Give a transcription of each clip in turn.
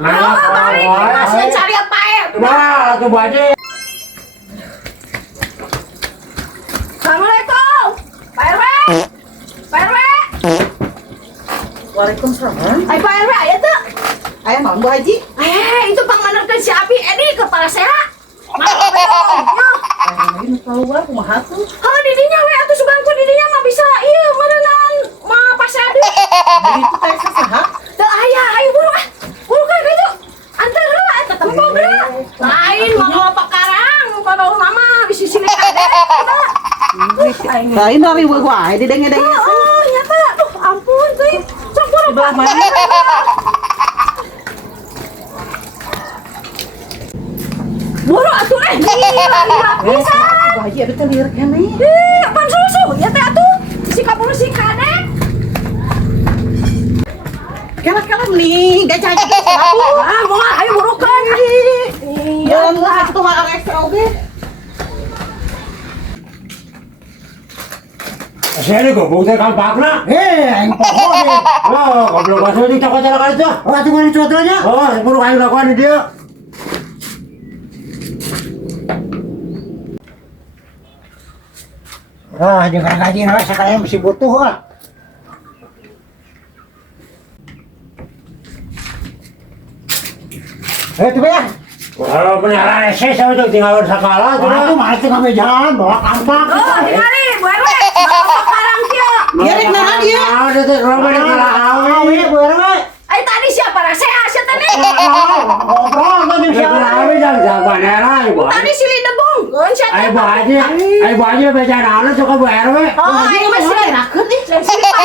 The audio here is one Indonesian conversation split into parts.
Nah, balik masih cari apa ya? nah, tuh baje. Assalamualaikum, Pak RW. Pak RW. Waalaikumsalam. Ay, Pak RW, ayo tuh. Ayah mau Bu Haji? Itu pangmanarkan si Abi Edi kepala sehat. Mana betul? Ini keluar kumaha tuh? Oh, didinya we atuh sugangku didinya mah bisa ieu merenang mah pas ade. Jadi itu teh saha? Teu aya, ayo buru ah. Buru kan gitu. Antar heula eta tempo geura. Lain mah pakarang, padaul mama bisi sini kade. Lain dari wae di denge-denge. Oh, nyata. Aduh, ampun teuing. Sok buru Udah Pak. mana? Buru atuh gila bisa. Bu Haji ada teh lieur keneh. Pan susu ya teh atuh. Si kabur si kade. Kelak-kelak nih, gak jadi. Ah, moal ayo burukeun. Jalan lah itu mah ekstra oge. Sini goblok teh kampakna. Aing poho deh. Oh, goblok masuk di toko-toko kali tuh. Oh, atuh mana contohnya? Oh, buru aing lakukan di dia. Dengan gaji nara sekalian mesti butuh lah. Tuh ya. Kalau punya rese sama tuh tinggal sakala tuh. Wah, tuh mana tuh kami jalan bawa kampak. Oh, di mari, Bu RW. Bapak pakarang kieu. Dia rek nahan dia. Ada tuh roba di kala awi. Bu RW. Ay tadi siapa rasa sia tadi? Ngobrol tadi Di kala awi jangan jagoan era ibu. Tadi si Lidebung. Gon siapa? Ayo Bu Haji, ayo Bu Haji bencana anak suka Bu RW. Oh, ini mah si Rakeun nih. si Pak.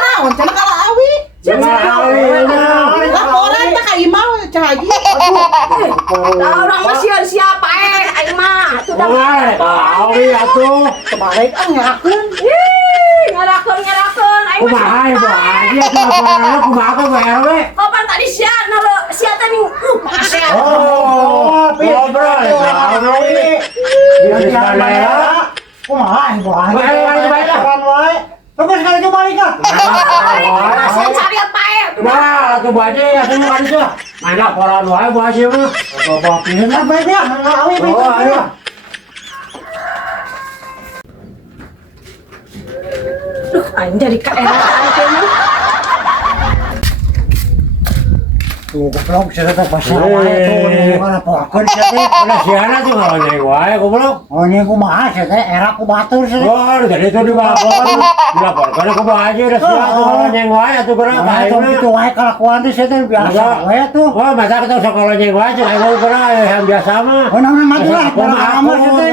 Naon cenah kala awi. Cuma awi. Laporan teh ka imah Cah Haji. Orang mah siapa aing mah. Atuh da. Awi atuh. Kebalik ngerakeun. Ngerakeun aing mah. Kumaha Bu Haji atuh laporan kumaha ke Bu RW. Kapan tadi sia naruh sia teh ning pasea. Oh, ngobrol. Awi. Di kala era. Kumaha Bu Haji? Baik, baik. Kapan wae? Terus sekali coba balik kan? Masih cari apa ya? Nah, tuh Bu Haji atuh kan itu. Mana laporan wae Bu Haji mah. Coba pilih lah baik ya. Awi baik. Oh, ayo. Duh, aing jadi kaeraan teh mah. Tuh goblok saya teh pasar wae tuh mana poakeun sia teh. Udah siana tuh kalau nyai wae goblok. Oh nya kumaha sia teh era ku batur sia. Oh, jadi itu dilaporkan ke Bu Haji udah siana tuh kalau nyai wae atuh geura Nah, itu gitu wae kalakuan teh sia teh biasa wae tuh. Oh, masa kita sekolah nyai wae cuma aing geura yang biasa mah. Oh naon mah lah Kumaha amat sia teh.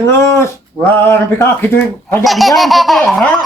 ngus. Wah, tapi kalau gitu kejadian sia teh era.